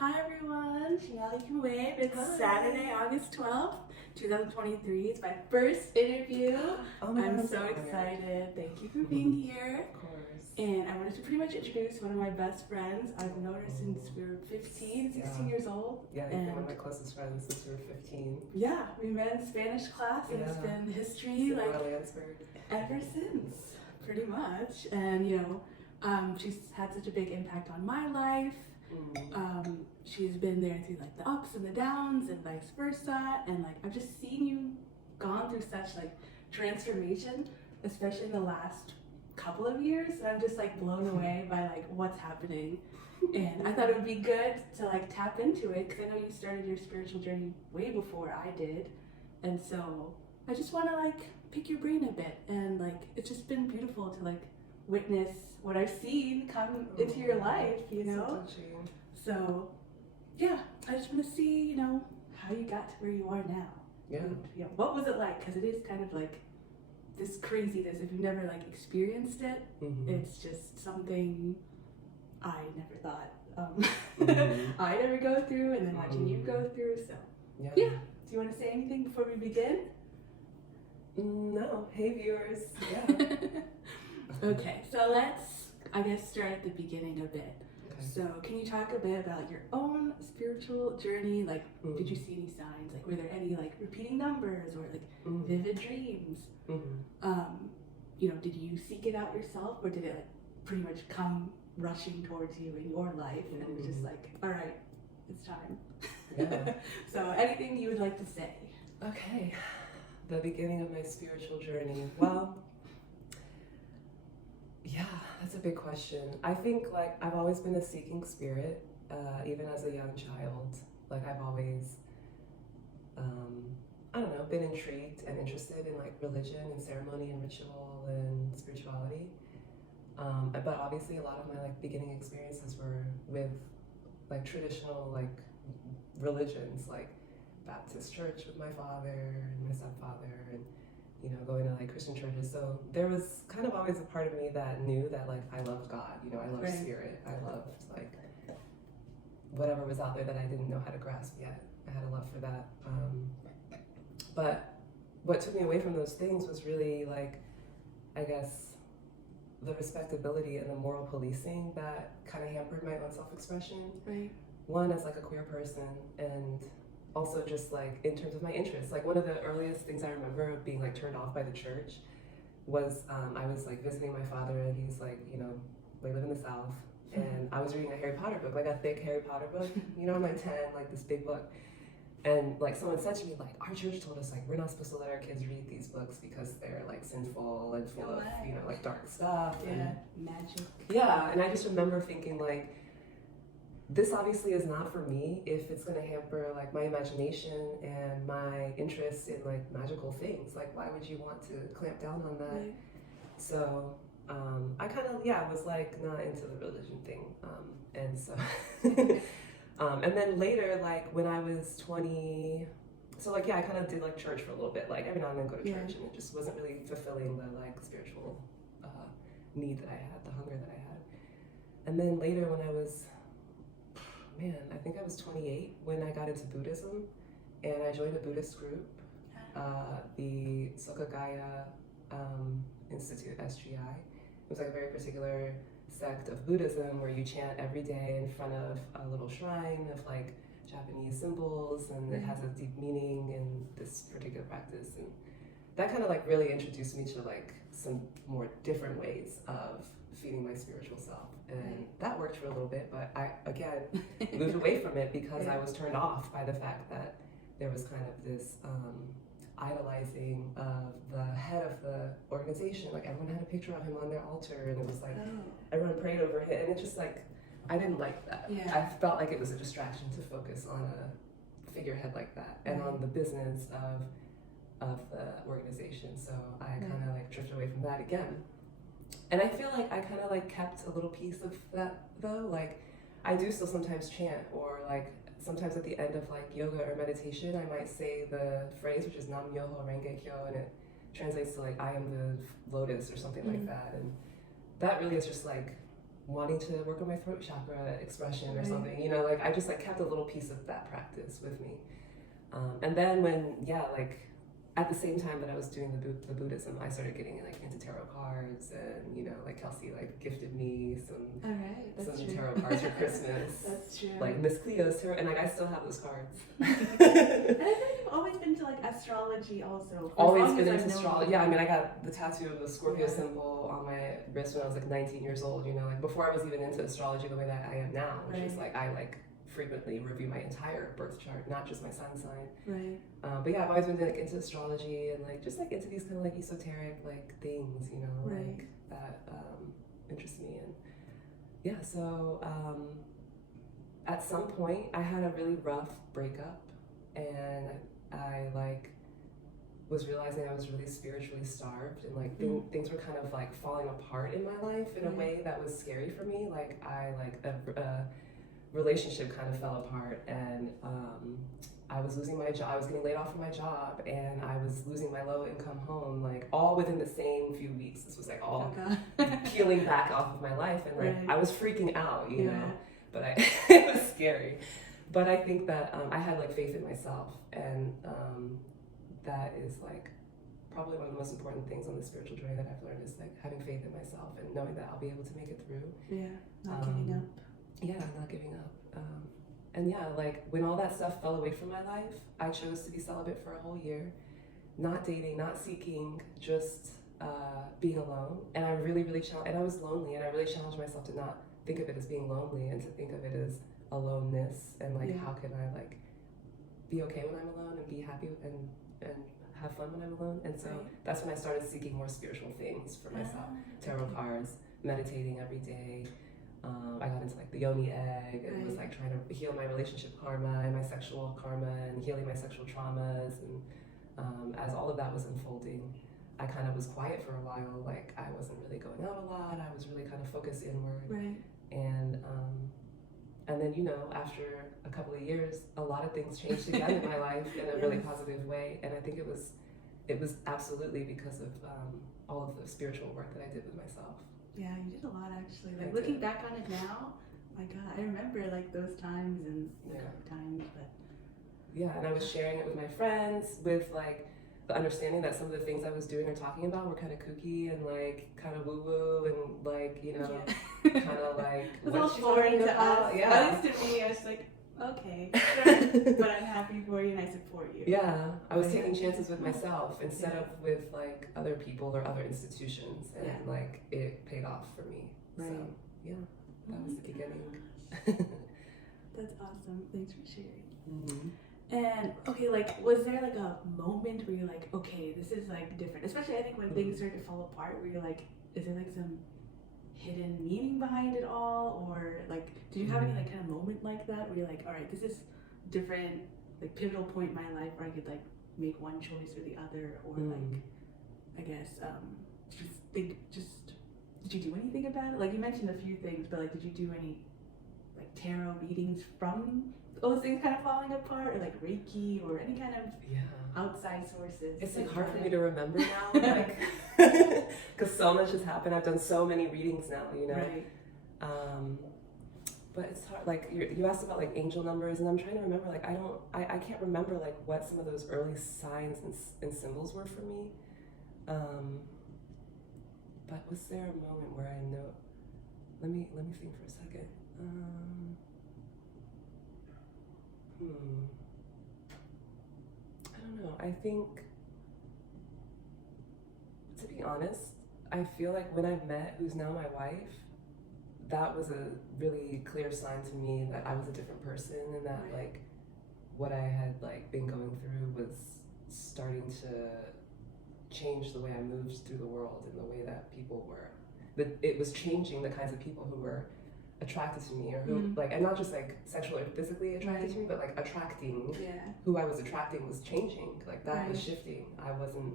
Hi everyone, Chanel, you can wave. It's Saturday, August 12th, 2023. It's my first interview. I'm so excited. Thank you for being here. Of course. And I wanted to pretty much introduce one of my best friends. I've known her since we were 15, 16 years old. Yeah, you've been one of my closest friends since we were 15. Yeah, we met in Spanish class and it's been history ever since, pretty much. And she's had such a big impact on my life. She's been there through like the ups and the downs and vice versa, and like I've just seen you gone through such like transformation, especially in the last couple of years, and I'm just like blown away by like what's happening. And I thought it would be good to like tap into it because I know you started your spiritual journey way before I did, and so I just want to like pick your brain a bit, and like it's just been beautiful to like witness what I've seen come into your life, So yeah, I just want to see, how you got to where you are now. Yeah. And, what was it like? Because it is kind of like this craziness. If you've never like experienced it, it's just something I never thought I'd ever go through, and then watching you go through. So yeah. Do you want to say anything before we begin? No. Hey viewers. Yeah. Okay, so let's, I guess, start at the beginning a bit. Okay. So can you talk a bit about your own spiritual journey? Like, did you see any signs? Like, were there any like repeating numbers or like vivid dreams? Did you seek it out yourself, or did it like pretty much come rushing towards you in your life, and it was just like, all right, it's time? Yeah. So anything you would like to say? Okay, the beginning of my spiritual journey. Well. Yeah, that's a big question. I think like I've always been a seeking spirit, even as a young child. Like I've always, been intrigued and interested in like religion and ceremony and ritual and spirituality. But obviously a lot of my like beginning experiences were with like traditional like religions, like Baptist church with my father and my stepfather, and going to like Christian churches. So there was kind of always a part of me that knew that like I loved God, I loved spirit, I loved like whatever was out there that I didn't know how to grasp yet. I had a love for that. But what took me away from those things was really like, I guess, the respectability and the moral policing that kind of hampered my own self-expression. Right. One, as like a queer person, and also just like in terms of my interests. Like one of the earliest things I remember being like turned off by the church was I was like visiting my father, and he's like, we live in the South, and I was reading a Harry Potter book, like a thick Harry Potter book, I'm like 10, like this big book. And like someone said to me, like, our church told us like we're not supposed to let our kids read these books because they're like sinful and full of, like dark stuff. Yeah, and magic. Yeah, and I just remember thinking like, this obviously is not for me if it's going to hamper like my imagination and my interest in like magical things. Like, why would you want to clamp down on that? Right. So I kind of was like not into the religion thing, and so and then later, like when I was 20, so like I kind of did like church for a little bit. Like every now and then go to church, and it just wasn't really fulfilling the like spiritual need that I had, the hunger that I had. And then later when I was I think I was 28 when I got into Buddhism, and I joined a Buddhist group, the Sokagaya Institute, SGI. It was like a very particular sect of Buddhism where you chant every day in front of a little shrine of like Japanese symbols, and it has a deep meaning in this particular practice. And that kind of like really introduced me to like some more different ways of feeding my spiritual self, and that worked for a little bit, but I again moved away from it because I was turned off by the fact that there was kind of this idolizing of the head of the organization. Like everyone had a picture of him on their altar, and it was like everyone prayed over him, and it just like I didn't like that. I felt like it was a distraction to focus on a figurehead like that and on the business of the organization. So I kind of like drifted away from that again. And I feel like I kind of like kept a little piece of that though. Like I do still sometimes chant, or like sometimes at the end of like yoga or meditation, I might say the phrase, which is Nam Myoho Renge Kyo, and it translates to like I am the lotus or something like that. And that really is just like wanting to work on my throat chakra expression or something, you know, like I just like kept a little piece of that practice with me. And then when, like at the same time that I was doing the Buddhism, I started getting like into tarot cards, and you know, like Kelsey like gifted me some tarot cards for Christmas. That's true. Like Miss Cleo's tarot, and like I still have those cards. And I feel like you've always been to like astrology also. Always been into astrology. Yeah, I mean, I got the tattoo of the Scorpio symbol on my wrist when I was like 19 years old. You know, like before I was even into astrology the way that I am now, which is like I like frequently review my entire birth chart, not just my sun sign. Right. But yeah, I've always been like into astrology and like just like into these kind of like esoteric like things, you know, like that interest me. And yeah, so at some point I had a really rough breakup, and I like was realizing I was really spiritually starved, and like things were kind of like falling apart in my life in a way that was scary for me. Like I like a relationship kind of fell apart, and I was losing my job. I was getting laid off from my job, and I was losing my low income home, like all within the same few weeks. This was like all peeling back off of my life, and like I was freaking out, you know. But it was scary. But I think that I had like faith in myself, and that is like probably one of the most important things on the spiritual journey that I've learned, is like having faith in myself and knowing that I'll be able to make it through. Yeah, not giving up. Yeah, not giving up. And yeah, like when all that stuff fell away from my life, I chose to be celibate for a whole year, not dating, not seeking, just being alone. And I really and I was lonely, and I really challenged myself to not think of it as being lonely, and to think of it as aloneness, and like how can I like be okay when I'm alone and be happy and have fun when I'm alone. And so that's when I started seeking more spiritual things for myself. Tarot cards, meditating every day. I got into like the yoni egg, and was like trying to heal my relationship karma and my sexual karma, and healing my sexual traumas. And as all of that was unfolding, I kind of was quiet for a while. Like I wasn't really going out a lot. I was really kind of focused inward. And then, you know, after a couple of years, a lot of things changed again in my life in a really positive way. And I think it was absolutely because of all of the spiritual work that I did with myself. Yeah, you did a lot actually. Like looking back on it now, my God, I remember like those times and times, but yeah, and I was sharing it with my friends, with like the understanding that some of the things I was doing or talking about were kind of kooky and like kind of woo woo, and like, you know, kind of like it was all foreign to us. Yeah, at least to me, I was like, okay, sure, but I'm happy for you and I support you. Yeah, I was taking chances with myself instead of with like other people or other institutions, and like it paid off for me. So yeah, that was the beginning. That's awesome. Thanks for sharing. And okay, like was there like a moment where you're like, okay, this is like different? Especially I think when things start to fall apart, where you're like, is there like some hidden meaning behind it all, or like did you have any like kind of moment like that where you're like, all right, this is different, like pivotal point in my life where I could like make one choice or the other, or like I guess did you do anything about it? Like you mentioned a few things, but like did you do any like tarot readings from those things kind of falling apart, or like Reiki, or any kind of outside sources? It's like hard for me to remember now, like because so much has happened. I've done so many readings now, you know. But it's hard. Like you asked about like angel numbers, and I'm trying to remember. Like I can't remember like what some of those early signs and symbols were for me. But was there a moment where I know? Let me think for a second. I don't know. I think, to be honest, I feel like when I met who's now my wife, that was a really clear sign to me that I was a different person, and that like what I had like been going through was starting to change the way I moved through the world, and the way that people were. That it was changing the kinds of people who were attracted to me, or who like, and not just like sexually or physically attracted to me, but like attracting who I was attracting was changing. Like that was shifting. I wasn't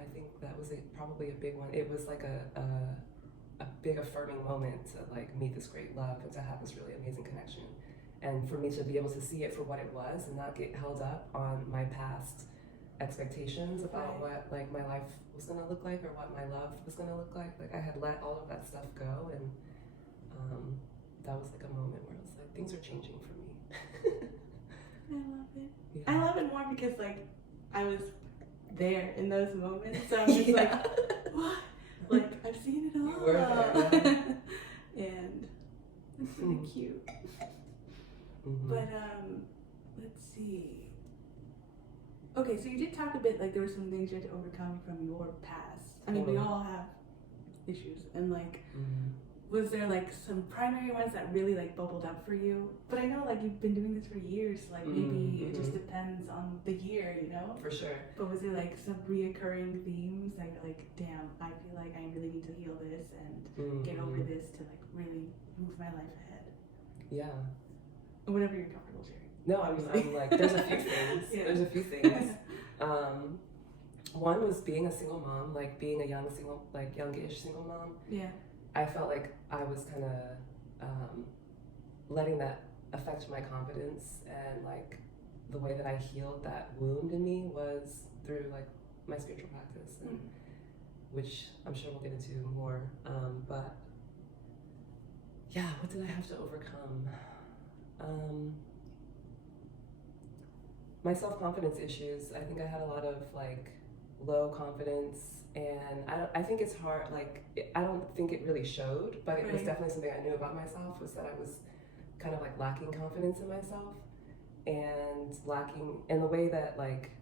I think that was probably a big one. It was like a big affirming moment to like meet this great love and to have this really amazing connection, and for me to be able to see it for what it was and not get held up on my past expectations about Right. what like my life was gonna look like or what my love was gonna look like. Like I had let all of that stuff go, and that was like a moment where it was like things are changing for me. I love it. Yeah. I love it more because like I was there in those moments, so I'm just like, what? Like I've seen it all. You were there, yeah. And it's really cute. Mm-hmm. But let's see. Okay, so you did talk a bit like there were some things you had to overcome from your past. I mean, we all have issues, and like, was there like some primary ones that really like bubbled up for you? But I know like you've been doing this for years, so like maybe it just depends on the year, you know? For sure. But was there like some reoccurring themes that you're like, damn, I feel like I really need to heal this and get over this to like really move my life ahead? Yeah. Or whatever you're comfortable sharing. No, I'm like, there's a few things. Yeah. There's a few things. One was being a single mom, like being a youngish single mom. Yeah. I felt like I was kind of letting that affect my confidence, and like the way that I healed that wound in me was through like my spiritual practice, and, which I'm sure we'll get into more. But yeah, what did I have to overcome? My self-confidence issues. I think I had a lot of like low confidence, and I think it's hard, like I don't think it really showed, but it was definitely something I knew about myself, was that I was kind of like lacking confidence in myself, and lacking in the way that like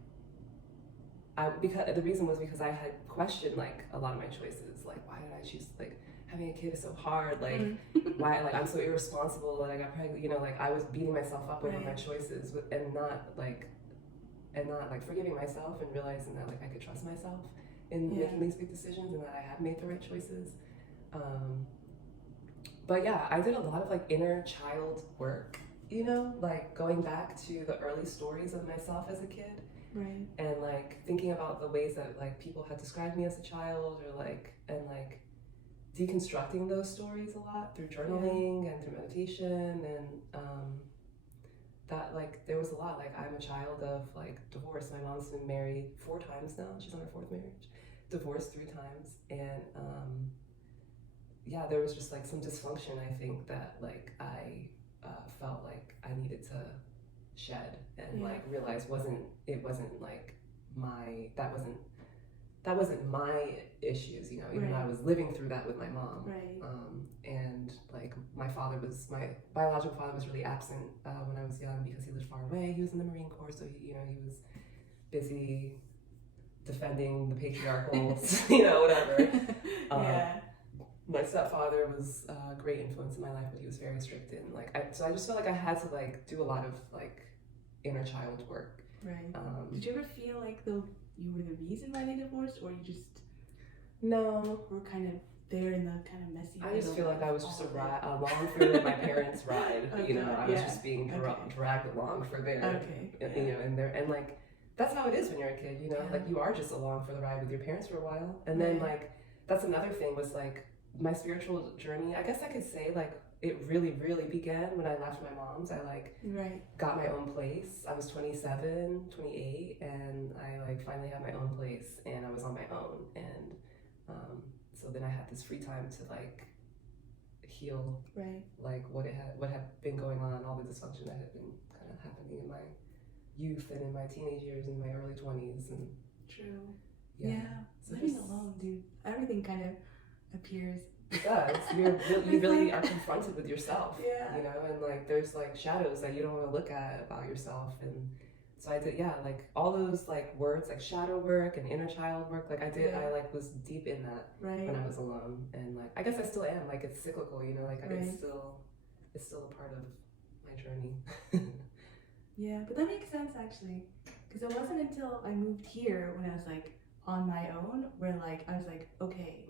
because the reason was because I had questioned like a lot of my choices, like why did I choose, like having a kid is so hard, like why, like I'm so irresponsible that I got pregnant, you know, like I was beating myself up over my choices and not like forgiving myself and realizing that like I could trust myself in making these big decisions and that I had made the right choices. But yeah, I did a lot of like inner child work, you know, like going back to the early stories of myself as a kid. Right. And like thinking about the ways that like people had described me as a child, or like, and like deconstructing those stories a lot through journaling and through meditation, and that like there was a lot, like I'm a child of like divorce. My mom's been married 4 times now, she's on her 4th marriage, divorced 3 times, and yeah, there was just like some dysfunction, I think, that like I felt like I needed to shed and like realize it wasn't like that wasn't my issues, you know, even though I was living through that with my mom. And like my biological father was really absent when I was young because he lived far away. He was in the Marine Corps, so he was busy defending the patriarchal, you know, whatever. My stepfather was a great influence in my life, but he was very strict, and like so I just felt like I had to like do a lot of like inner child work. Did you ever feel like though you were the reason why they divorced, or you just were kind of there in the kind of messy? I just feel like I was just along for my parents' ride. You know, I was just being dragged along for their, you know, and like that's how it is when you're a kid. You know, like you are just along for the ride with your parents for a while, and then like that's another thing was like my spiritual journey. I guess I could say like it really began when I left my mom's. I like got my own place. I was 27, 28, and I like finally had my own place, and I was on my own, and so then I had this free time to like heal like what had been going on, all the dysfunction that had been kind of happening in my youth and in my teenage years and my early 20s. And so living alone, dude, everything kind of appears. It does. You really are confronted with yourself. You know, and like there's like shadows that you don't want to look at about yourself. And so I did, like all those like words like shadow work and inner child work, like I like was deep in that when I was alone. And like I guess I still am, like it's cyclical, you know, like it's still a part of my journey. But that makes sense actually, because it wasn't until I moved here when I was like on my own where like I was like, okay,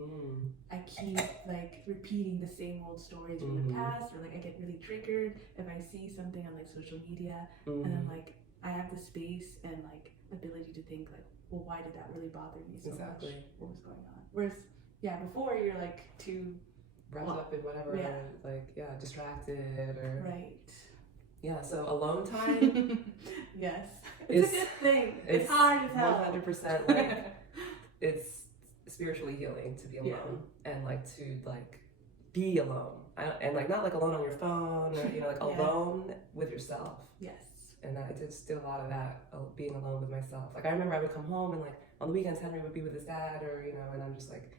I keep like repeating the same old stories from the past, or like I get really triggered if I see something on like social media, and then like I have the space and like ability to think like, well, why did that really bother me so much? What was going on? Whereas before you're like too wrapped up in whatever, like distracted or Yeah, so alone time. Yes. It's a good thing. It's hard as hell. 100% like it's spiritually healing to be alone and like to like be alone. And like not like alone on your phone or you know like alone with yourself. Yes. And I just did a lot of that, being alone with myself. Like I remember I would come home and like on the weekends Henry would be with his dad or you know and I'm just like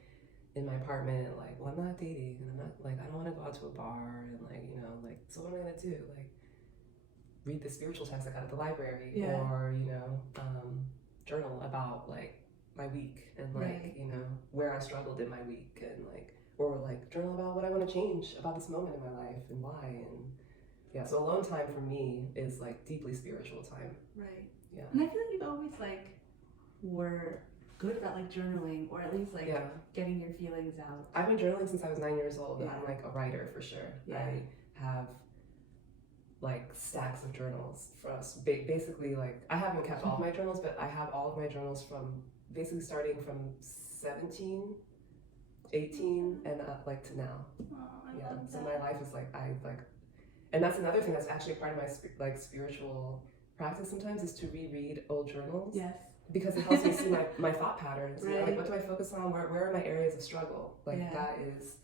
in my apartment like well I'm not dating and I'm not like I don't want to go out to a bar and like you know like so what am I gonna do like read the spiritual text I got at the library or you know journal about like my week and like you know where I struggled in my week and like or like journal about what I want to change about this moment in my life and why and yeah so alone time for me is like deeply spiritual time. Right. Yeah. And I feel like you've always like were good about like journaling or at least like getting your feelings out. I've been journaling since I was 9 years old and I'm like a writer for sure. I have like stacks of journals for us. Basically like I haven't kept all of my journals but I have all of my journals from basically starting from 17, 18 and like to now. I love so that. my life is like I like and that's another thing that's actually part of my like spiritual practice sometimes is to reread old journals. Yes. Because it helps me see my thought patterns. You know, like what do I focus on? Where are my areas of struggle? Like that is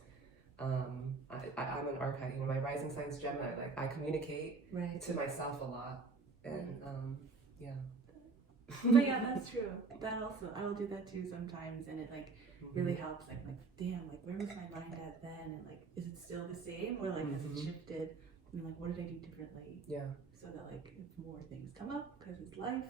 I'm an archetype, you know, my rising sign is Gemini. Like I communicate to myself a lot and But yeah, that's true. That also I will do that too sometimes and it like really helps like damn like where was my mind at then and like is it still the same or like has it shifted and like what did I do differently so that like if more things come up because it's life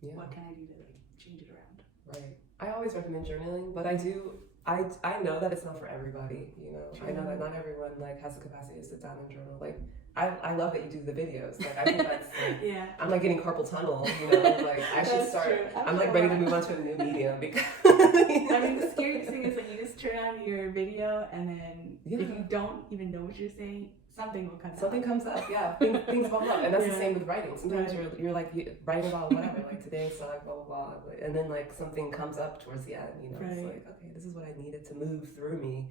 what can I do to like change it around. Right. I always recommend journaling but I know that it's not for everybody, you know. I know that not everyone like has the capacity to sit down and journal. Like I love that you do the videos. Like I think that's like, I'm like getting carpal tunnel, you know. Like I should start. I'm like ready to move on to a new medium because. I mean, the scariest thing is that you just turn on your video and then if you don't even know what you're saying, something will come out. Something comes up, yeah. Things bubble up, and that's the same with writing. Sometimes you're like writing about whatever, like today sucked, blah blah blah, and then like something comes up towards the end. You know, it's like okay, this is what I needed to move through me,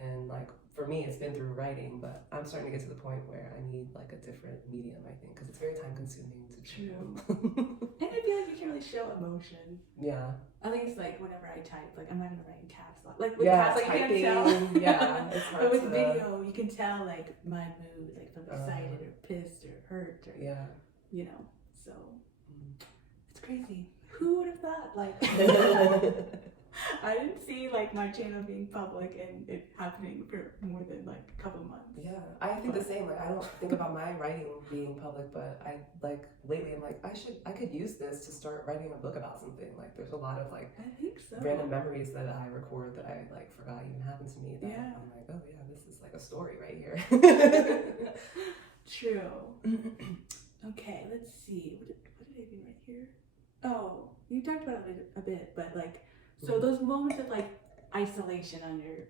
and like for me, it's been through writing, but I'm starting to get to the point where I need like a different medium. I think because it's very time consuming to do. And I feel like you can really show emotion. Yeah. At least like whenever I type, like I'm not gonna write in caps lock. Like with caps, like typing, you can't tell. Yeah, it's hard. But with video, you can tell like my mood, like if I'm excited or pissed or hurt or you know. So it's crazy. Who would have thought? Like I didn't see like my channel being public and it happening for more than like a couple months. Yeah, I think the same. Like I don't think about my writing being public, but I like lately I'm like I could use this to start writing a book about something. Like there's a lot of like I think so. random memories that I record that I like forgot even happened to me. That I'm like, oh yeah, this is like a story right here. True. Okay, let's see. What did I do right here? Oh, you talked about it a bit, but like. So those moments of like isolation on your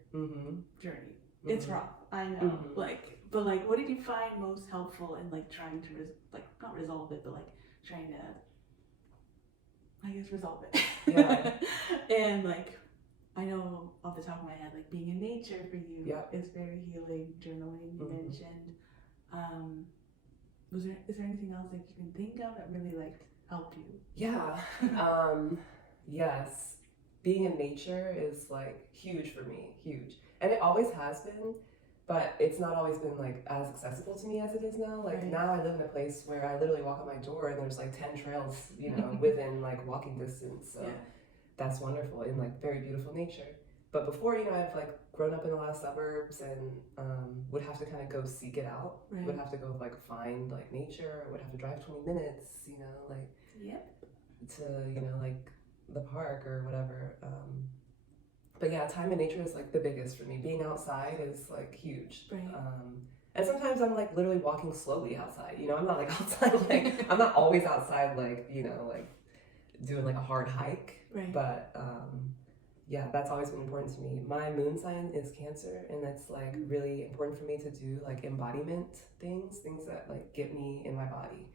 journey, it's rough. I know. Like, but like, what did you find most helpful in like trying to not resolve it, but like trying to, I guess, resolve it. Yeah. And like, I know off the top of my head, like being in nature for you is very healing. Journaling you mentioned. Is there anything else like you can think of that really like helped you? Yeah. Yes. Being in nature is like huge for me, huge. And it always has been, but it's not always been like as accessible to me as it is now. Like now I live in a place where I literally walk on my door and there's like 10 trails, you know, within like walking distance. So that's wonderful in like very beautiful nature. But before, you know, I've like grown up in a lot of suburbs and would have to kind of go seek it out. Would have to go like find like nature, or would have to drive 20 minutes, you know, like to, you know, like the park or whatever. But yeah, time in nature is like the biggest for me. Being outside is like huge. And sometimes I'm like literally walking slowly outside. You know, I'm not like outside like I'm not always outside like, you know, like doing like a hard hike. But yeah, that's always been important to me. My moon sign is Cancer, and that's like really important for me to do like embodiment things that like get me in my body.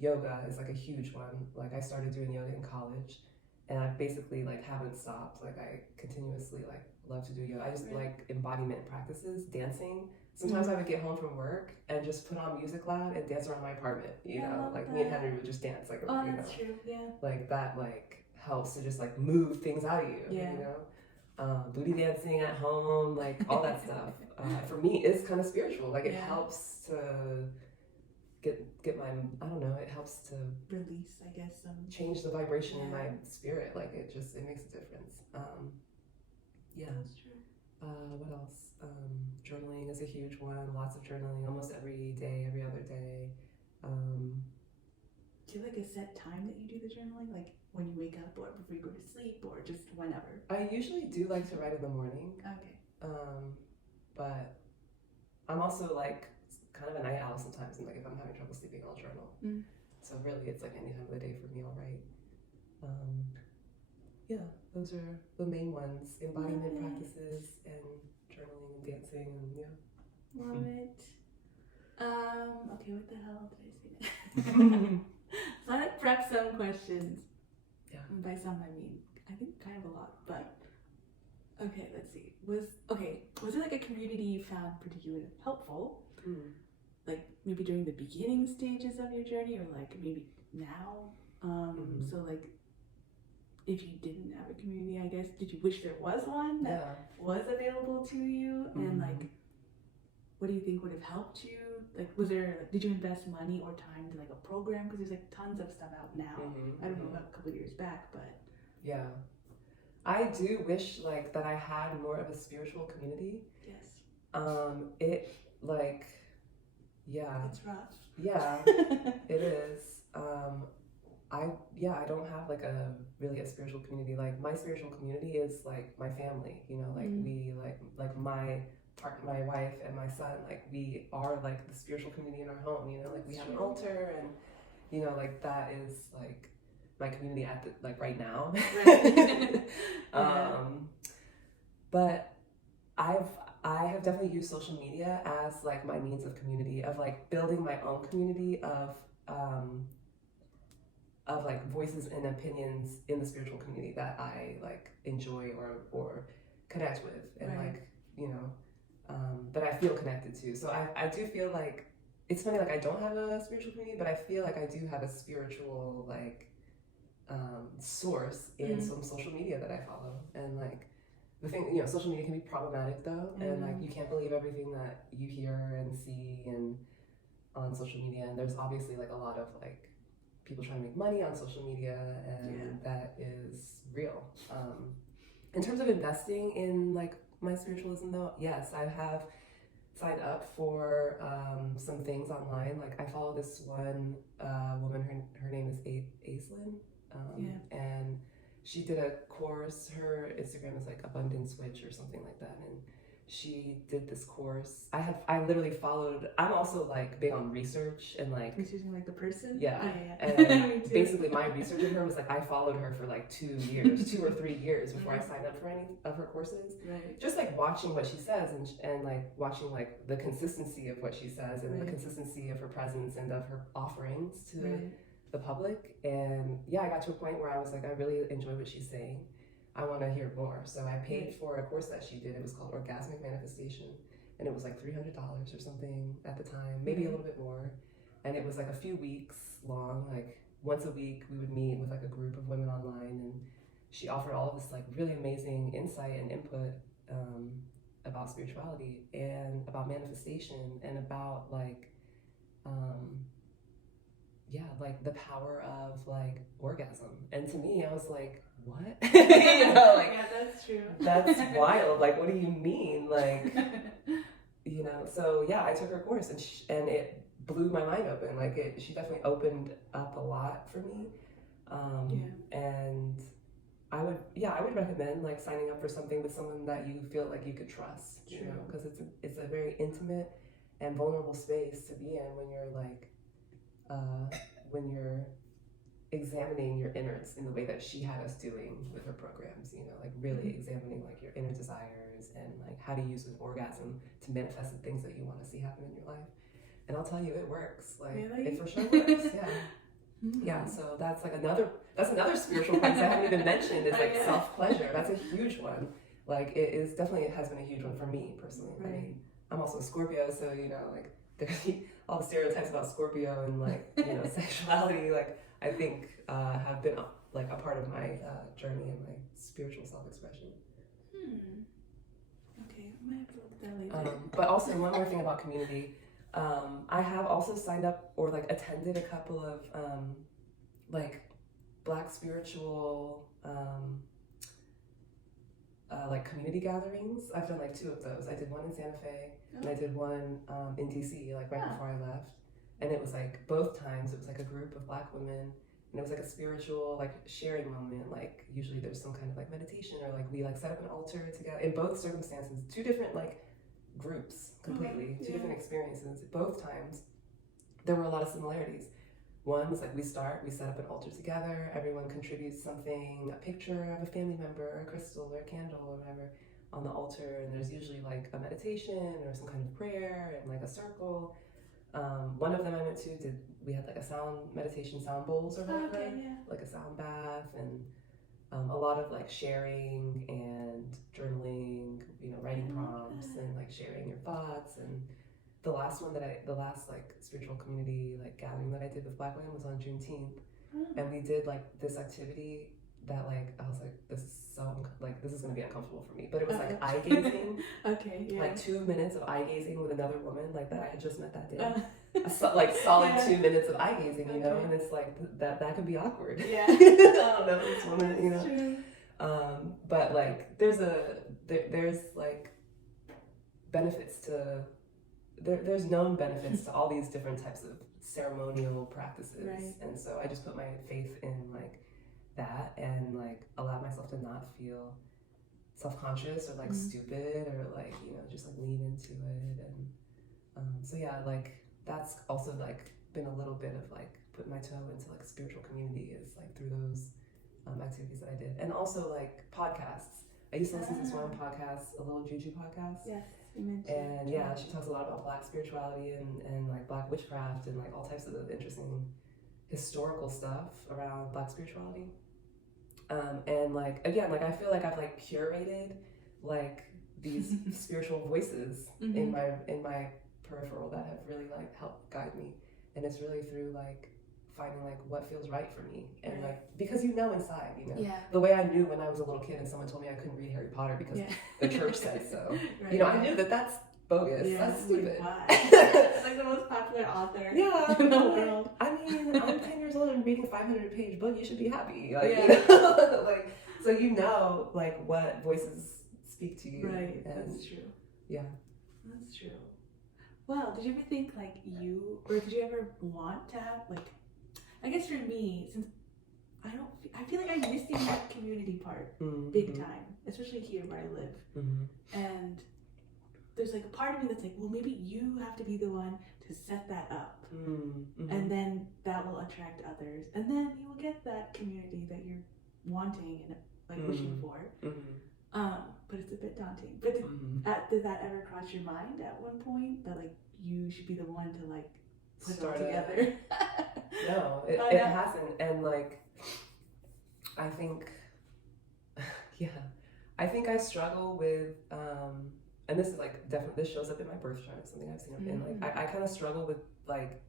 Yoga is like a huge one. Like I started doing yoga in college. and I basically like haven't stopped. Like I continuously like love to do yoga. I just like embodiment practices, dancing. Sometimes I would get home from work and just put on music loud and dance around my apartment. You know, like me and Henry would just dance. Like, oh, you that's know, true. Yeah. like that like helps to just like move things out of you. Yeah. You know, booty dancing at home, like all that stuff. For me, is kind of spiritual. Like it helps to get my, I don't know, it helps to release, I guess, change the vibration in my spirit. Like it makes a difference. Yeah. That's true. What else? Journaling is a huge one. Lots of journaling, almost every day, every other day. Do you have like a set time that you do the journaling? Like when you wake up or before you go to sleep or just whenever? I usually do like to write in the morning. Okay. But I'm also like kind of a night owl sometimes, and like if I'm having trouble sleeping, I'll journal. So really, it's like any time of the day for me, I'll write. Yeah, those are the main ones: embodiment practices and journaling and dancing, and yeah. Love it. Okay, what the hell did I say? So I prep some questions. Yeah. And by some I mean I think kind of a lot, but okay, let's see. Was there like a community you found particularly helpful? Like maybe during the beginning stages of your journey, or like maybe now? So like if you didn't have a community, I guess, did you wish there was one that was available to you? And like, what do you think would have helped you? Like, did you invest money or time to like a program? Because there's like tons of stuff out now. I don't know about a couple of years back, but. Yeah. I do wish like that I had more of a spiritual community. Yes. It like, yeah. It's rough. Yeah, it is. I don't have like a spiritual community. Like my spiritual community is like my family, you know, like we like my wife and my son, like we are like the spiritual community in our home, you know, like we have an altar, and you know, like that is like my community at the, like right now. But I have definitely used social media as like my means of community, of like building my own community of like voices and opinions in the spiritual community that I like enjoy or connect with, and like, you know, that I feel connected to. So I do feel like it's funny, like I don't have a spiritual community, but I feel like I do have a spiritual like source in some social media that I follow. And like the thing, you know, social media can be problematic though, and like you can't believe everything that you hear and see and on social media, and there's obviously like a lot of like people trying to make money on social media, and that is real. In terms of investing in like my spiritualism though, yes, I have signed up for some things online. Like I follow this one woman, her name is Aislinn, and she did a course. Her Instagram is like Abundance Witch or something like that, and she did this course. I literally followed. I'm also like big on research and like researching like the person. And basically my research of her was like I followed her for like 2 or 3 years before I signed up for any of her courses. Just like watching what she says and like watching like the consistency of what she says and the consistency of her presence and of her offerings to the public. And yeah, I got to a point where I was like, I really enjoy what she's saying. I want to hear more. So I paid for a course that she did. It was called Orgasmic Manifestation. And it was like $300 or something at the time, maybe a little bit more. And it was like a few weeks long, like once a week we would meet with like a group of women online. And she offered all of this like really amazing insight and input about spirituality and about manifestation and about like, like the power of like orgasm. And to me, I was like, what? You know, like, yeah, that's true. That's wild. Like, what do you mean? Like, you know, so yeah, I took her course and it blew my mind open. Like she definitely opened up a lot for me. And I would recommend like signing up for something with someone that you feel like you could trust, you know, because it's a very intimate and vulnerable space to be in when you're like, when you're examining your innards in the way that she had us doing with her programs, you know, like really examining like your inner desires and like how to use an orgasm to manifest the things that you want to see happen in your life. And I'll tell you, it works. Like, it for sure works. Yeah. Yeah, so that's like another spiritual practice I haven't even mentioned is like self-pleasure. That's a huge one. Like it has been a huge one for me personally. Right. I mean, I'm also a Scorpio, so like there's all the stereotypes about Scorpio and like sexuality. Like I think have been like a part of my journey and my spiritual self-expression. Okay, I might have to look at that later. But also one more thing about community. I have also signed up or like attended a couple of like Black spiritual like community gatherings. I've done like 2 of those. I did one in Santa Fe and I did one in DC like right before I left. And it was like both times it was like a group of Black women and it was like a spiritual like sharing moment. Like usually there's some kind of like meditation or like we like set up an altar together. In both circumstances, 2 different like groups completely, 2 different experiences. Both times there were a lot of similarities. One was like we set up an altar together, everyone contributes something, a picture of a family member, a crystal or a candle or whatever on the altar, and there's usually like a meditation or some kind of prayer and like a circle. One of them I went to we had like a sound bowls or whatever, like a sound bath, and a lot of like sharing and journaling, writing prompts and like sharing your thoughts. And the last like spiritual community like gathering that I did with Black women was on Juneteenth, and we did like this activity that like I was like, this is gonna be uncomfortable for me, but it was like eye gazing. Like 2 minutes of eye gazing with another woman like that I had just met that day. Like solid 2 minutes of eye gazing, and it's like that could be awkward. I don't know this woman, but like there's like benefits to there's known benefits to all these different types of ceremonial practices, and so I just put my faith in like that and like allow myself to not feel self-conscious or like stupid or like just like lean into it. And so yeah, like that's also like been a little bit of like putting my toe into like spiritual community is like through those activities that I did. And also like podcasts. I used to listen to this one podcast, a little Juju podcast. Yes, you mentioned. And yeah, she talks a lot about Black spirituality and like Black witchcraft and like all types of interesting historical stuff around Black spirituality. And like again, like I feel like I've like curated like these spiritual voices in my peripheral that have really like helped guide me. And it's really through like finding like what feels right for me, and like because inside, the way I knew when I was a little kid and someone told me I couldn't read Harry Potter because the church said so. I knew that's bogus. That's stupid. It's like the most popular author in the world. I mean, I'm 10 years old and reading a 500-page book. You should be happy. Like, so like what voices speak to you. Right. That's true. Yeah. That's true. Well, did you ever think or did you ever want to have I guess for me, since I feel like I'm missing that community part big time, especially here where I live. And there's like a part of me that's like, well, maybe you have to be the one to set that up. And then that will attract others. And then you will get that community that you're wanting and like wishing for. But it's a bit daunting. But did that ever cross your mind at one point that like you should be the one to like put it all together? No, it hasn't. And like, I think I struggle with, and this is like definitely, this shows up in my birth chart. It's something I've seen. And like, I kind of struggle with like,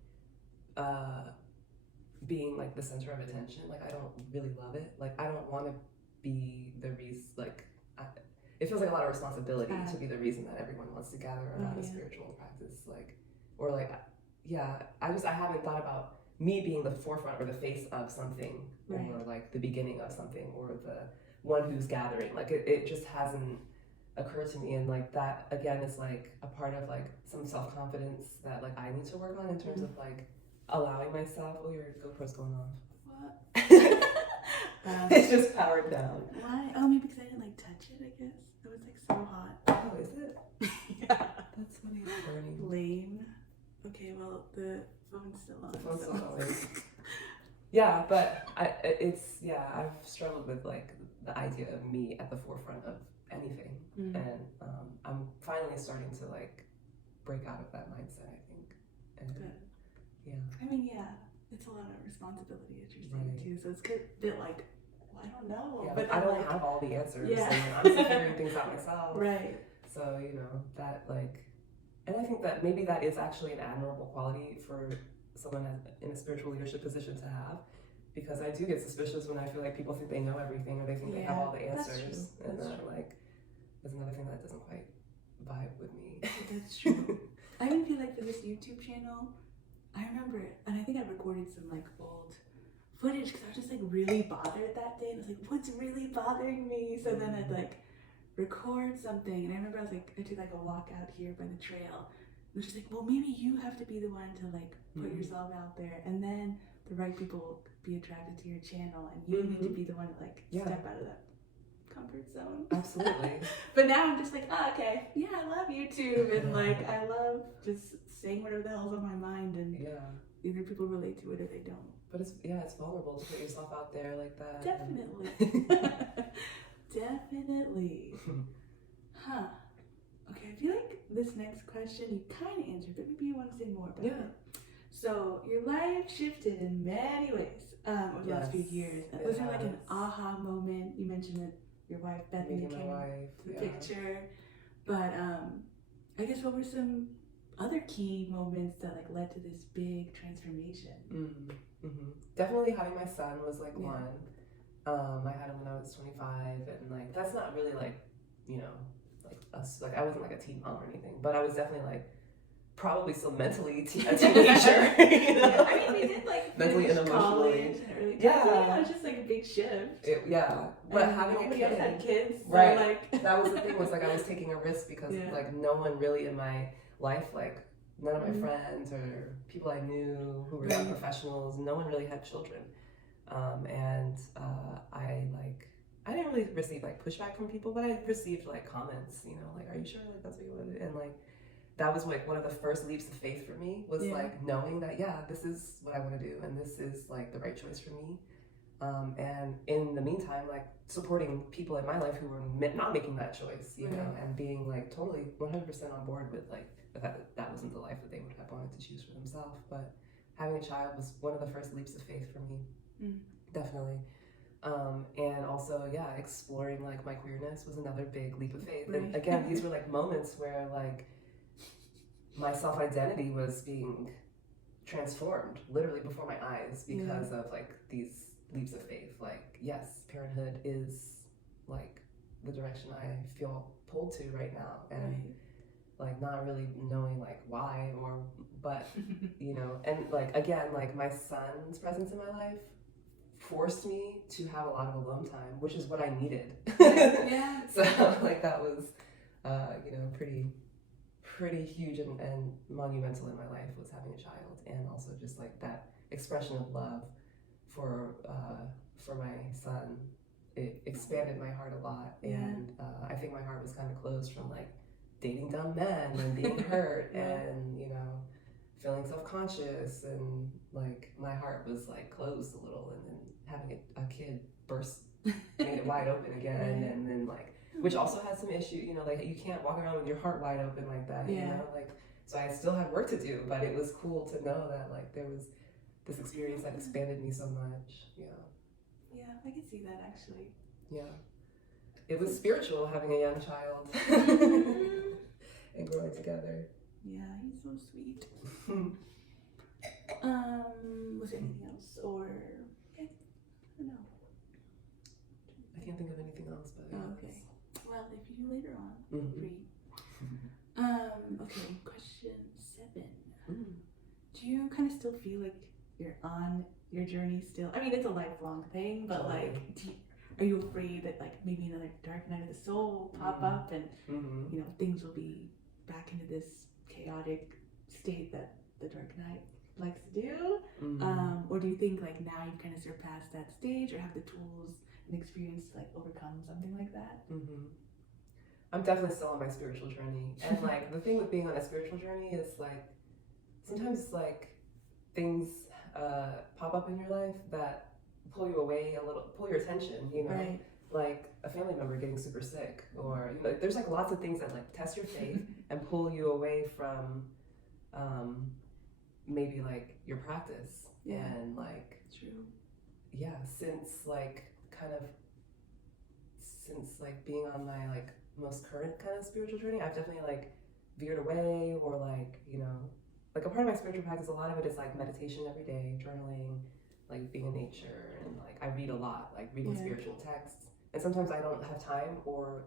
being like the center of attention. Like, I don't really love it. Like, I don't want to be the reason, like, it feels like a lot of responsibility to be the reason that everyone wants to gather around a spiritual practice. Like, or like, I haven't thought about me being the forefront or the face of something, or like the beginning of something, or the one who's gathering. Like it just hasn't occurred to me, and like that again is like a part of like some self-confidence that like I need to work on in terms of like allowing myself. Oh, your GoPro's going off. What? It's just powered down. Why? Oh, maybe because I didn't like touch it. I guess it was like so hot. Oh, is it? Yeah. That's funny. It's burning. Lame. Okay, well the phone's still on. The phone's still on. Yeah, but I've struggled with like the idea of me at the forefront of anything, and I'm finally starting to like break out of that mindset, I think. And, good. Yeah. I mean, yeah, it's a lot of responsibility, as you're saying, Right. too. So it's a bit like, well, I don't know. Yeah, but I don't like, have all the answers. Yeah. And I'm still figuring things out myself. Right. So, you know, that like, and I think that maybe that is actually an admirable quality for someone in a spiritual leadership position to have, because I do get suspicious when I feel like people think they know everything or they think they have all the answers, and that like is another thing that doesn't quite vibe with me. That's true. I even feel like for this YouTube channel, I remember, and I think I recorded some like old footage because I was just like really bothered that day, and I was like, what's really bothering me? So then I'd like record something, and I remember I took like a walk out here by the trail. It was just like, well, maybe you have to be the one to like put yourself out there, and then the right people will be attracted to your channel, and you need to be the one to like step out of that comfort zone. Absolutely. But now I'm just like, oh, okay, yeah, I love YouTube, and like I love just saying whatever the hell's on my mind, and either people relate to it or they don't. But it's vulnerable to put yourself out there like that. Definitely. Definitely. Huh. Okay, I feel like this next question you kind of answered, but maybe you want to say more about it. So your life shifted in many ways over the last few years. Was there like an aha moment? You mentioned that your wife Bethany came to the picture, but I guess what were some other key moments that like led to this big transformation? Definitely having my son was like one. I had him when I was 25, and like that's not really like, you know, like us, like I wasn't like a teen mom or anything, but I was definitely like probably still mentally a teenager. You know? I mean, we did like mentally and emotionally. It was just like a big shift. But having a kid, else had kids, so right? Like that was the thing, was like I was taking a risk because like no one really in my life, like none of my friends or people I knew who were young professionals, no one really had children. I didn't really receive like pushback from people, but I received like comments, you know, like, are you sure like that's what you want to do? And like that was like one of the first leaps of faith for me, was like knowing that this is what I want to do, and this is like the right choice for me. And in the meantime, like supporting people in my life who were not making that choice, you know, and being like totally 100% on board with like the fact that wasn't the life that they would have wanted to choose for themselves. But having a child was one of the first leaps of faith for me, definitely. And also, exploring like my queerness was another big leap of faith. And again, these were like moments where like my self-identity was being transformed literally before my eyes because of like these leaps of faith. Like, yes, parenthood is like the direction I feel pulled to right now, and like not really knowing like why but you know, and like again, like my son's presence in my life forced me to have a lot of alone time, which is what I needed. So like that was you know, pretty huge and monumental in my life, was having a child, and also just like that expression of love for my son. It expanded my heart a lot, and I think my heart was kind of closed from like dating dumb men and being hurt and, you know, feeling self-conscious, and like my heart was like closed a little, and then having a kid made it wide open again, and then like, which also has some issue, you know, like you can't walk around with your heart wide open like that, you know, like, so I still had work to do, but it was cool to know that like there was this experience that expanded me so much. Yeah, I can see that actually. Yeah. It was spiritual having a young child and growing together. Yeah, he's so sweet. Was there anything else, or I don't know. I can't think of anything else, but okay. Well, if you do later on, free. Okay, question 7. Do you kind of still feel like you're on your journey still? I mean, it's a lifelong thing, but like, are you afraid that like maybe another dark night of the soul will pop up, and you know, things will be back into this chaotic state that the Dark Knight likes to do? Or do you think like now you've kind of surpassed that stage, or have the tools and experience to like overcome something like that? I'm definitely still on my spiritual journey, and like the thing with being on a spiritual journey is like sometimes like things pop up in your life that pull you away a little, pull your attention, you know, like a family member getting super sick, or you know, there's like lots of things that like test your faith and pull you away from maybe like your practice. Yeah. And like, True. Yeah, since being on my like most current kind of spiritual journey, I've definitely like veered away, or like, you know, like a part of my spiritual practice, a lot of it is like meditation every day, journaling, like being in nature, and like I read a lot, like reading spiritual texts. And sometimes I don't have time or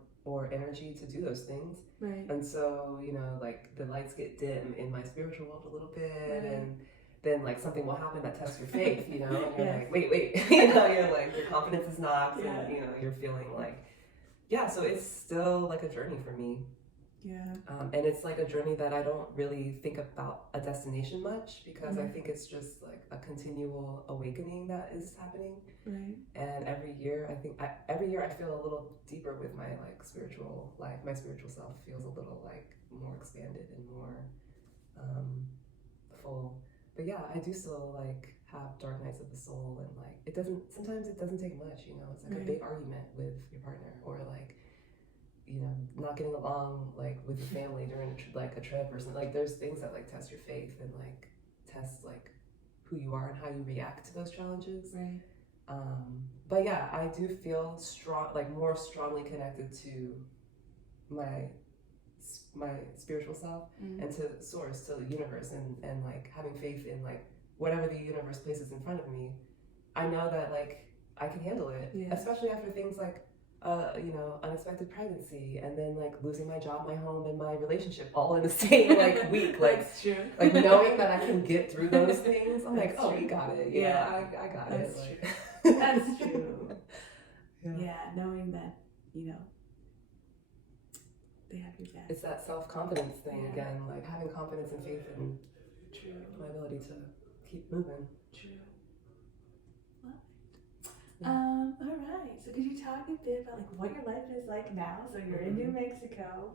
energy to do those things. Right. And so, you know, like the lights get dim in my spiritual world a little bit, and then like something will happen that tests your faith, you know, and you're like, wait, you know, you're like, your confidence is knocked, and you know, you're feeling like, so it's still like a journey for me. Yeah. And it's like a journey that I don't really think about a destination much, because I think it's just like a continual awakening that is happening. Right. And every year I feel a little deeper with my like spiritual life. My spiritual self feels a little like more expanded and more full. But yeah, I do still like have dark nights of the soul, and like sometimes it doesn't take much, you know. It's like a big argument with your partner, or like, you know, not getting along like with your family during a trip or something. Like there's things that like test your faith and like test like who you are and how you react to those challenges. Right. But yeah, I do feel more strongly connected to my spiritual self and to source, to the universe, and like having faith in like whatever the universe places in front of me. I know that like I can handle it, especially after things like you know, unexpected pregnancy, and then like losing my job, my home, and my relationship all in the same like week. Like, that's true. Like knowing that I can get through those things, I'm like, oh, we got it. Yeah, I got that's it. True. That's true. Yeah, knowing that, you know, they have your back. It's that self-confidence thing again, like having confidence and faith in my ability to keep moving. True. All right. So could you talk a bit about like what your life is like now? So you're in New Mexico.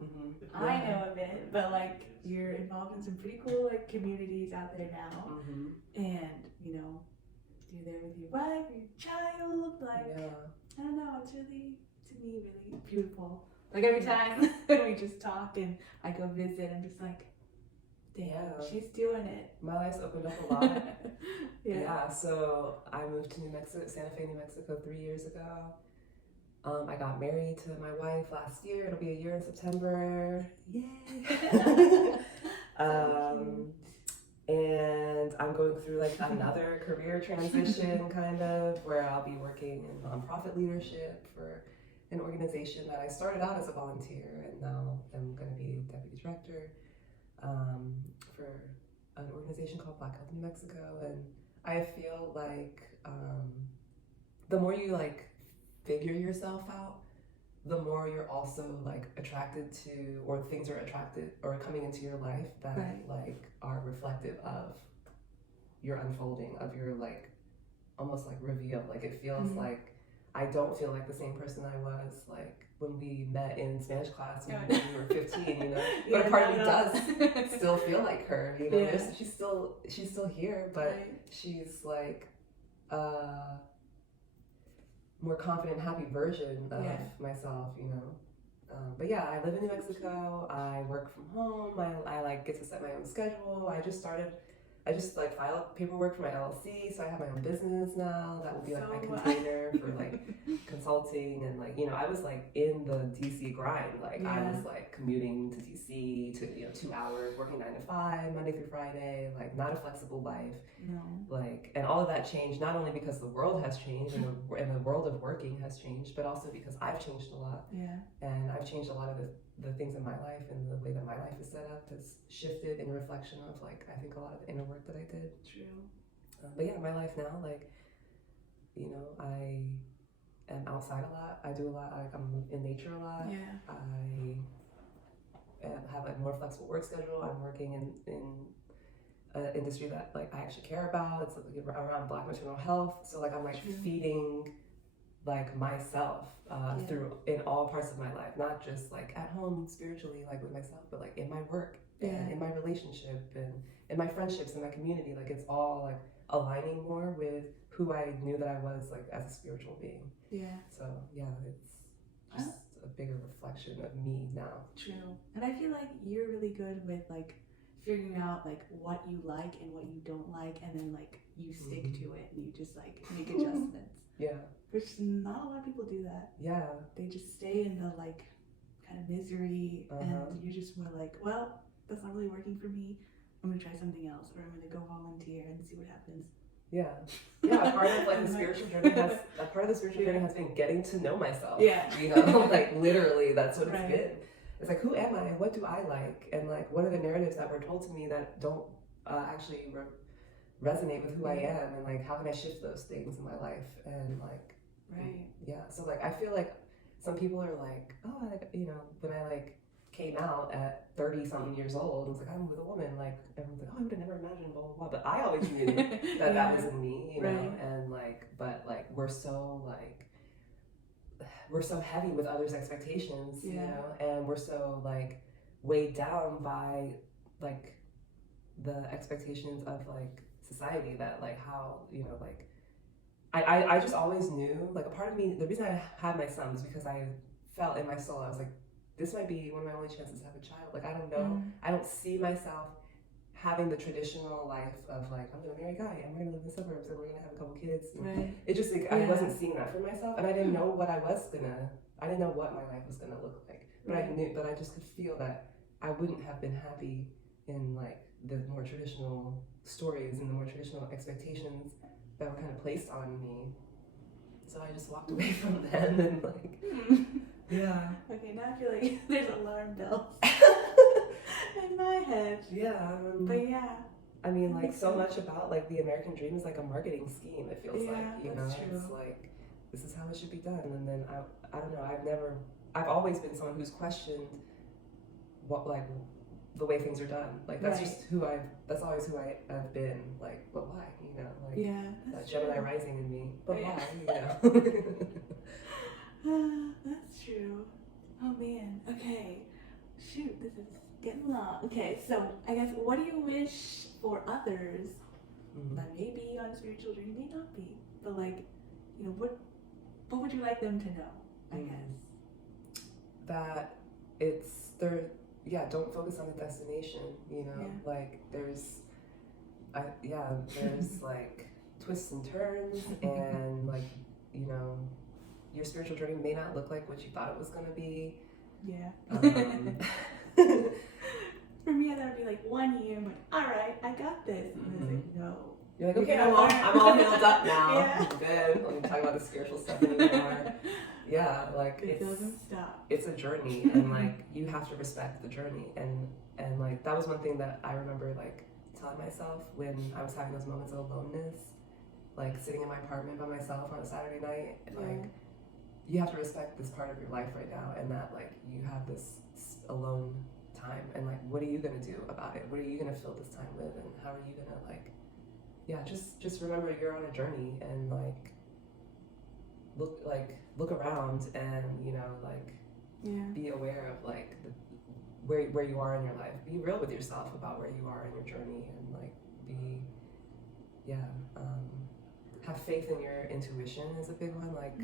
I know a bit, but like you're involved in some pretty cool like communities out there now. And you know, you're there with your wife, your child. Like I don't know. It's really, to me, really beautiful. Like every time we just talk and I go visit, I'm just like, damn, she's doing it. My life's opened up a lot. So I moved to Santa Fe, New Mexico 3 years ago. I got married to my wife last year. It'll be a year in September. Yay! And I'm going through like another career transition kind of, where I'll be working in nonprofit leadership for an organization that I started out as a volunteer, and now I'm going to be deputy director for an organization called Black Health New Mexico. And I feel like the more you like figure yourself out, the more you're also like attracted to, or things are attracted or coming into your life that like are reflective of your unfolding, of your like almost like reveal. Like it feels like I don't feel like the same person I was like when we met in Spanish class when we were 15, you know. But a part of me does still feel like her, you know. She's still here, but she's like more confident, happy version of myself, you know. But yeah, I live in New Mexico. I work from home. I like get to set my own schedule. I just like filed paperwork for my LLC, so I have my own business now. That will be like my container for like consulting, and like, you know, I was like in the DC grind. Like I was like commuting to DC to, you know, 2 hours, working 9 to 5, Monday through Friday, like not a flexible life. No. Like, and all of that changed not only because the world has changed and the world of working has changed, but also because I've changed a lot. Yeah. And I've changed a lot of the things in my life, and the way that my life is set up has shifted in reflection of like, I think a lot of the inner work that I did. True. But yeah, my life now, like, you know, I am outside a lot. I do a lot. Like I'm in nature a lot. Yeah. I have a more flexible work schedule. I'm working in an industry that like I actually care about. It's like around Black maternal health. So like I'm like feeding like myself through in all parts of my life, not just like at home spiritually, like with myself, but like in my work and in my relationship and in my friendships and my community. Like it's all like aligning more with who I knew that I was like as a spiritual being. Yeah. So yeah, it's just a bigger reflection of me now. True. And I feel like you're really good with like figuring out like what you like and what you don't like, and then like you stick to it and you just like make adjustments. Yeah. Which not a lot of people do that. Yeah. They just stay in the like kind of misery, and you're just more like, well, that's not really working for me. I'm gonna try something else, or I'm gonna go volunteer and see what happens. Yeah. Yeah. Part of like the spiritual journey has been getting to know myself. Yeah. You know, like literally that's what Right. it's been. It's like, who am I? What do I like? And like, what are the narratives that were told to me that don't actually resonate with who I am? And like, how can I shift those things in my life? And like, right. Yeah. So like, I feel like some people are like, oh, you know, when I like came out at 30 something years old, I was like, I'm with a woman. Like, everyone's like, oh, I would have never imagined blah blah blah. But I always knew that that was in me, you know. And like, but like, we're so heavy with others' expectations, you know, and we're so like weighed down by like the expectations of like society that like how, you know, like I just always knew, like a part of me, the reason I had my son was because I felt in my soul, I was like, this might be one of my only chances to have a child. Like, I don't know, I don't see myself having the traditional life of like, I'm gonna marry a guy and we're gonna live in the suburbs and we're gonna have a couple kids. It just like, I wasn't seeing that for myself, and I didn't know what I didn't know what my life was gonna look like. But I just could feel that I wouldn't have been happy in like the more traditional stories and the more traditional expectations that were kind of placed on me. So I just walked away from them and like, yeah. Okay, now I feel like there's alarm bells in my head. Yeah. But yeah. I mean, like, so much about like the American dream is like a marketing scheme. It feels like, you know, true. It's like, this is how it should be done. And then I don't know. I've always been someone who's questioned what like the way things are done. Like that's just that's always who I have been. Like, but why? You know, like that Gemini rising in me. But why? You know. That's true. Oh man. Okay. Shoot, this is getting long. Okay, so I guess what do you wish for others that may be on a spiritual journey, may not be, but like, you know, what would you like them to know? I guess that don't focus on the destination. You know, like there's like twists and turns, and like, you know, your spiritual journey may not look like what you thought it was going to be. Yeah. For me, I thought it'd be like 1 year. I'm like, all right, I got this. And I was like, no. You're like, okay, I'm all healed up now. I'm good. Let me talk about the spiritual stuff anymore. Yeah, like it doesn't stop. It's a journey, and like you have to respect the journey, and like that was one thing that I remember like telling myself when I was having those moments of aloneness, like sitting in my apartment by myself on a Saturday night, like you have to respect this part of your life right now, and that like you have this alone time, and like what are you gonna do about it? What are you gonna fill this time with, and how are you gonna like, just remember you're on a journey, and like look around, and you know, like be aware of like where you are in your life. Be real with yourself about where you are in your journey, and like have faith in your intuition is a big one. Like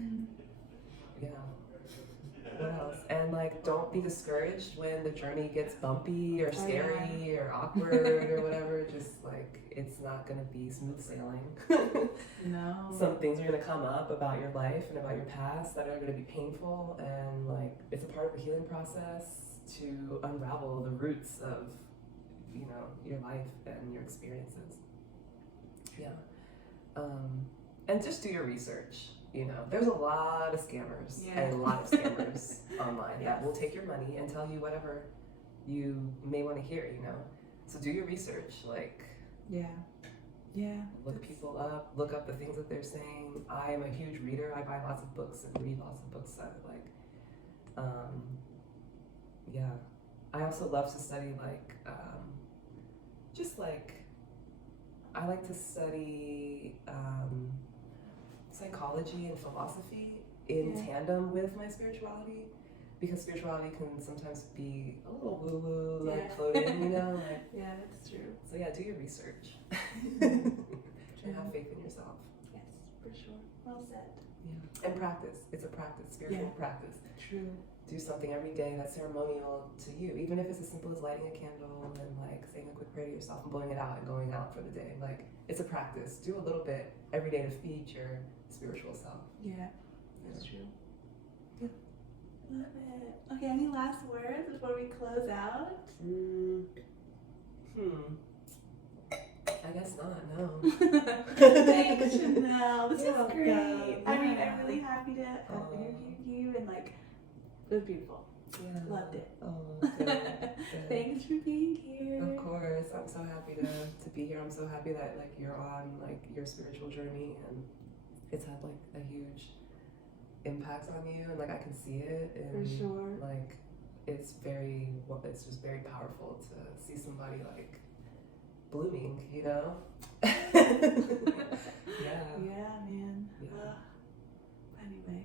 what else? And like, don't be discouraged when the journey gets bumpy or scary or awkward or whatever. Just like, it's not gonna be smooth sailing. No. Some things are gonna come up about your life and about your past that are gonna be painful, and like, it's a part of the healing process to unravel the roots of, you know, your life and your experiences. And just do your research. You know, there's a lot of scammers and a lot of scammers online that will take your money and tell you whatever you may want to hear, you know. So do your research, like look people up, look up the things that they're saying. I am a huge reader. I buy lots of books and read lots of books that I also love to study like I like to study psychology and philosophy in tandem with my spirituality, because spirituality can sometimes be a little woo-woo, like floating, you know? Like, yeah, that's true. So do your research. And have faith in yourself. Yes, for sure. Well said. Yeah. And practice. It's a practice, spiritual practice. True. do something every day that's ceremonial to you, even if it's as simple as lighting a candle and like saying a quick prayer to yourself and blowing it out and going out for the day. Like, it's a practice. Do a little bit every day to feed your spiritual self. Yeah, that's true. Yeah. Love it. Okay, any last words before we close out? I guess not, no. Thanks, Chanel. This was great. Yeah. I mean, I'm really happy to have interviewed you, and like, it was beautiful. Yeah. Loved it. Oh, good. Thanks for being here. Of course, I'm so happy to be here. I'm so happy that like you're on like your spiritual journey, and it's had like a huge impact on you, and like I can see it. And, For sure. Like it's just very powerful to see somebody like blooming, you know. Yeah. Yeah, man. Yeah. Anyway.